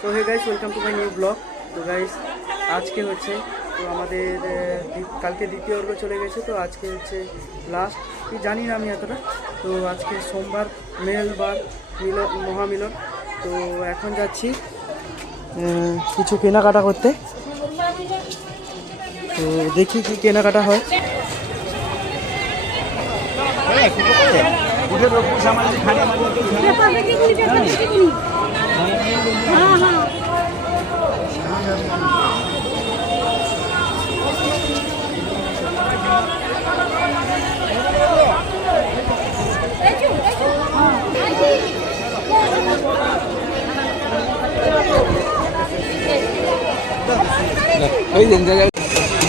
তো hey guys, welcome to my new blog. তো guys আজকে হচ্ছে তো আমাদের কালকে দ্বিতীয় অর্ঘ চলে গেছে, তো আজকে হচ্ছে লাস্ট। কি জানি না আমি এতটা। তো আজকে সোমবার, মেলবার মিলন, মহামিলন। তো এখন যাচ্ছি কিছু কেনাকাটা করতে। তো দেখি কি কেনাকাটা হয়।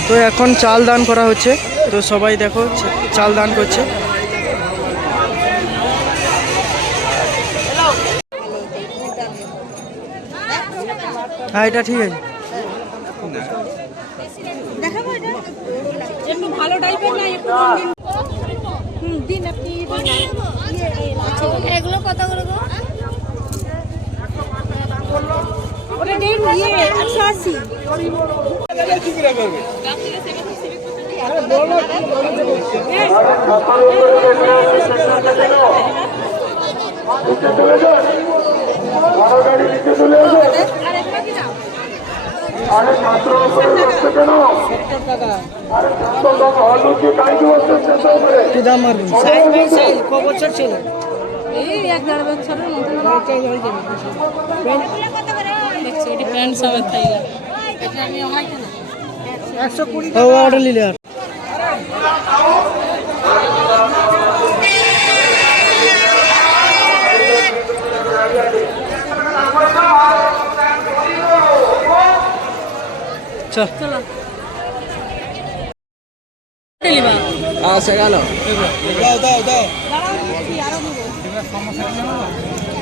তো এখন চাল দান করা হচ্ছে, তো সবাই দেখো চাল দান করছে। হ্যাঁ, এটা ঠিক আছে। দেখাবো এটা একটু ভালো টাইপের না, একটু দিন আপনি এগুলো কত করে গো? ওটা দিন 180।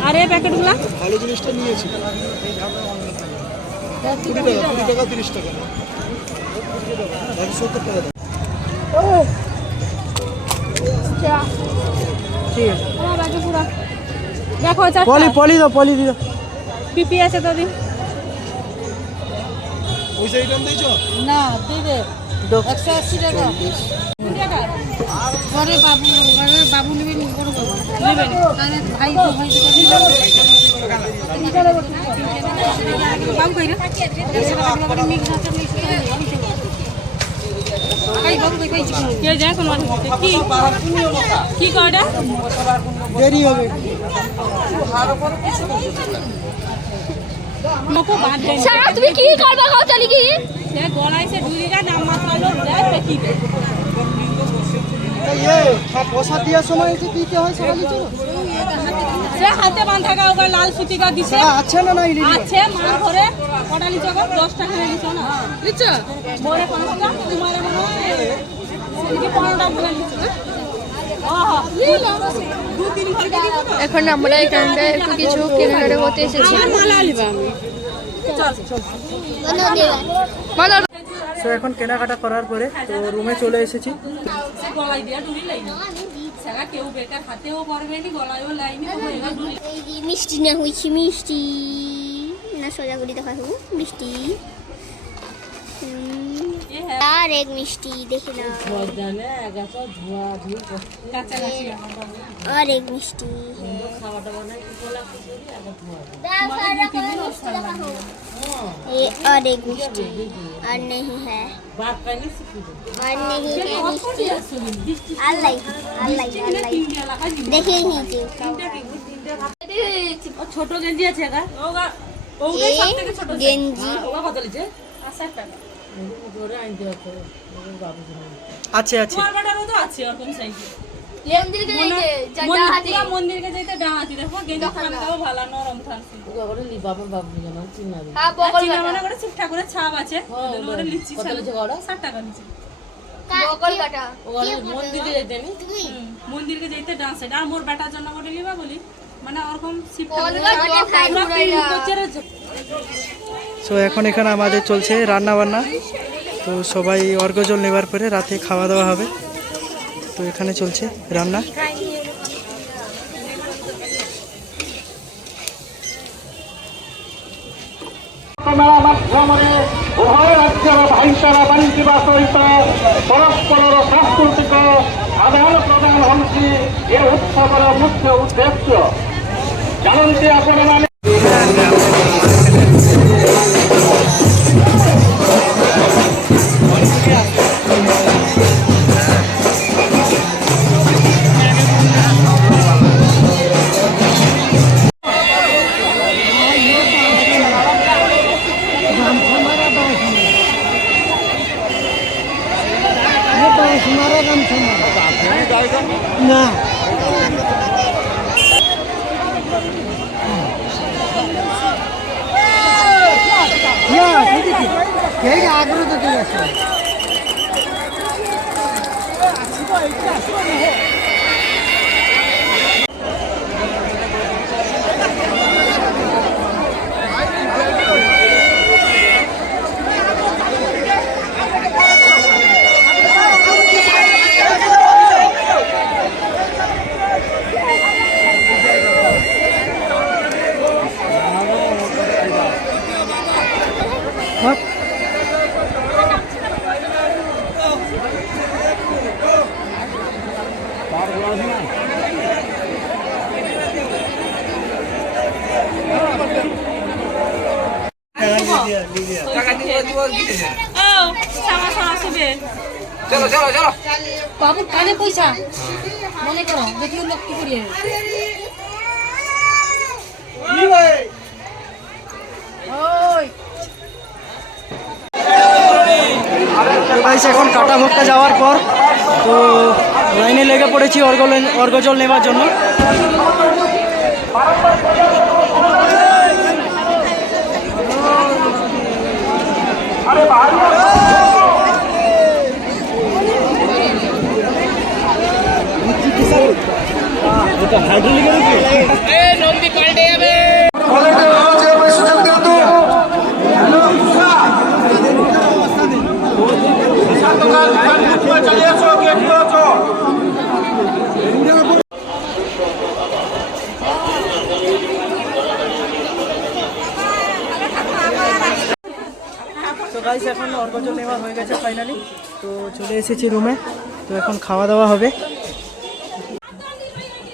আরে প্যাকেটগুলো ভালো জিনিসটা নিয়েছি। 20 টাকা 30 টাকা 70 টাকা। ঠিক আছে, দেখো পলি দাও, পলি দিও। পিপি আছে তো দিন। ওই সাইডটা দিয়েছো না, দিবে 180 টাকা। ঘরে বাবু নেবেন, বড় বাবু নেবেন, তাহলে ভাই বাবু কই রে মিক্স আছে, মিক্স কে যায় কোন কি কয়টা দেরি হবে। তুমি কি করবে খাও চলি কি সে গলায় সে ঢুলিটা নাম মাত্রালো দেয় কি দে ये पोसा दिया समय से पीते হয় সকালে চলো সে হাতে বাঁধা গা ওই লাল সুতি গা দিছে। আচ্ছা না নাই লিলি আছে মান ঘরে কটা লিচো গো 10 টাকা লিচো না লিচো মোরে 5 টাকা তোমারে মনে সেদিকে 15 টাকা বলে লিচো। এখন আমরা এখানটা একটু কিছু কেনাকাটা করতে এসেছি। তো এখন কেনাকাটা করার পরে তো রুমে চলে এসেছি। গলায় দিয়ে ডুরি লাইনি সারা কেউ বেকার হাতেও পড়বে নি, গলায়ও লাইনি। এই যে মিষ্টি না হইছি, মিষ্টি না সোজা করে দেখা হবো মিষ্টি। আর এক মিষ্টি দেখে না, আর এক মিষ্টি ये और एक मिष्टी और नहीं है, और नहीं है मिष्टी। अल्लाह अल्लाह अल्लाह देखिए नीचे ছোট গেঞ্জি আছে একা ওগা ये गेंजी ওগা কত লিছে 60 টাকা ধরে আনতে হবে বাবু আছে আছে তোমার বাটারও তো আছে এরকম সাইজ। मंदिर के जाइते जटा हाथी मंदिर के जाइते डाहाती देखो गेंजी খানটাও ভালো নরম থাকছে ওগরে লি বাবা বাবু জানা চিনা রে। हां बगल চিনা काटा মানে করে ঠিকঠাক করে ছাপ আছে ওরে লিচি কত লিছে ওরা 60 টাকা নিচে बगल काटा ওরে মন্দিরে যাইতে নি মন্দির के যাইতে ডান্স এটা মোর বেটার জন্য বলি লিবা বলি মানে ওরকম শিফট সো এখন এখানে আমাদের চলছে রান্না বান্না। তো সবাই অর্ঘ্য জল নেবার পরে রাতে খাওয়া দাওয়া হবে। তো এখানে চলছে রান্না। মেଳା ମାଧ୍ୟମରେ ଉଭୟ ରାଜ୍ୟର ଭାଇଚାରା ବାଣ୍ଟିବା ସହିତ ପରସ୍ପରର ସାଂସ୍କୃତିକ ଆଦାନ ପ୍ରଦାନ ହେଉଛି ଏ ଉତ୍ସବର ମୁଖ୍ୟ ଉଦ୍ଦେଶ୍ୟ। ଜାଣନ୍ତି ଆପଣମାନେ বাবুর কানে পয়সা মনে করো দেখি লোক কি করিয়ে এখন কাটা ভোগটা যাওয়ার পর তো লাইনে লেগে পড়েছি অর্ঘ্যজল নেওয়ার জন্য। তো গাইস এখন অর্ঘ্যজল নেওয়া হয়ে গেছে ফাইনালি, তো চলে এসেছি রুমে। তো এখন খাওয়া দাওয়া হবে।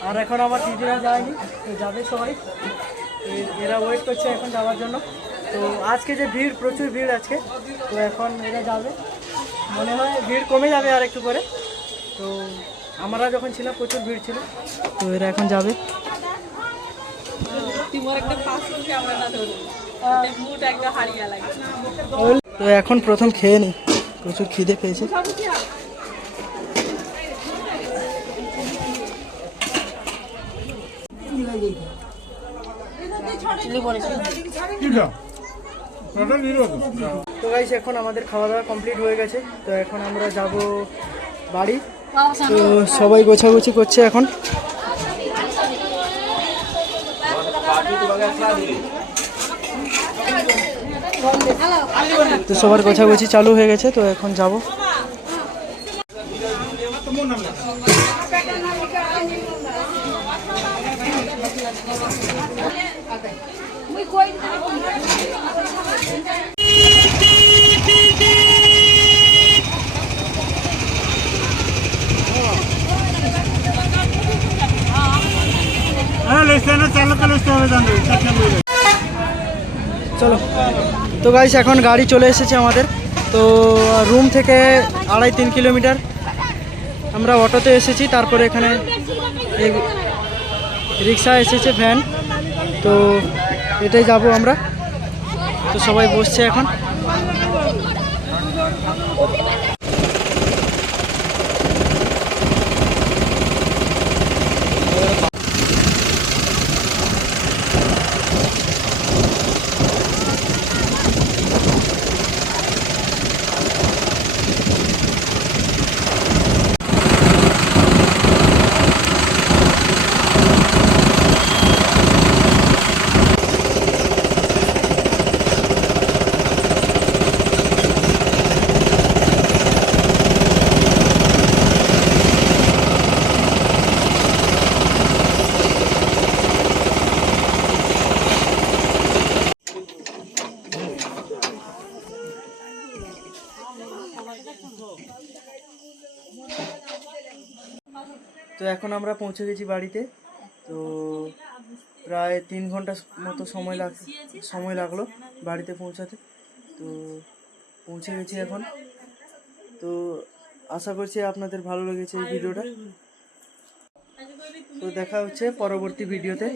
আর এখন আমার দিদিরা যায়নি, তো যাবে সবাই, এরা ওয়েট করছে এখন যাওয়ার জন্য। তো আজকে যে ভিড়, প্রচুর ভিড় আজকে, তো এখন এরা যাবে, মনে হয় ভিড় কমে যাবে আর একটু করে। তো আমরা যখন ছিলাম প্রচুর ভিড় ছিল, তো এরা এখন যাবে। তো এখন প্রথম খেয়ে নিই, প্রচুর খিদে পেয়েছে। তো গাইস এখন আমাদের খাওয়া দাওয়া কমপ্লিট হয়ে গেছে, তো এখন আমরা যাব বাড়ি। তো সবাই গোছাগুছি করছে এখন। তো সবার গোছাগুছি চালু হয়ে গেছে, তো এখন যাব। চলো, তো গাইস এখন গাড়ি চলে এসেছে আমাদের। তো রুম থেকে 2.5-3 কিলোমিটার আমরা অটোতে এসেছি, তারপরে এখানে রিক্সা এসেছে, ভ্যান, তো এটাই যাব আমরা। তো সবাই বসছে এখন। তো এখন আমরা পৌঁছে গেছি বাড়িতে। তো প্রায় 3 ঘন্টা মতো সময় লাগলো বাড়িতে পৌঁছাতে। তো পৌঁছে গেছি এখন। তো আশা করছি আপনাদের ভালো লেগেছে এই ভিডিওটা। তো দেখা হচ্ছে পরবর্তী ভিডিওতে।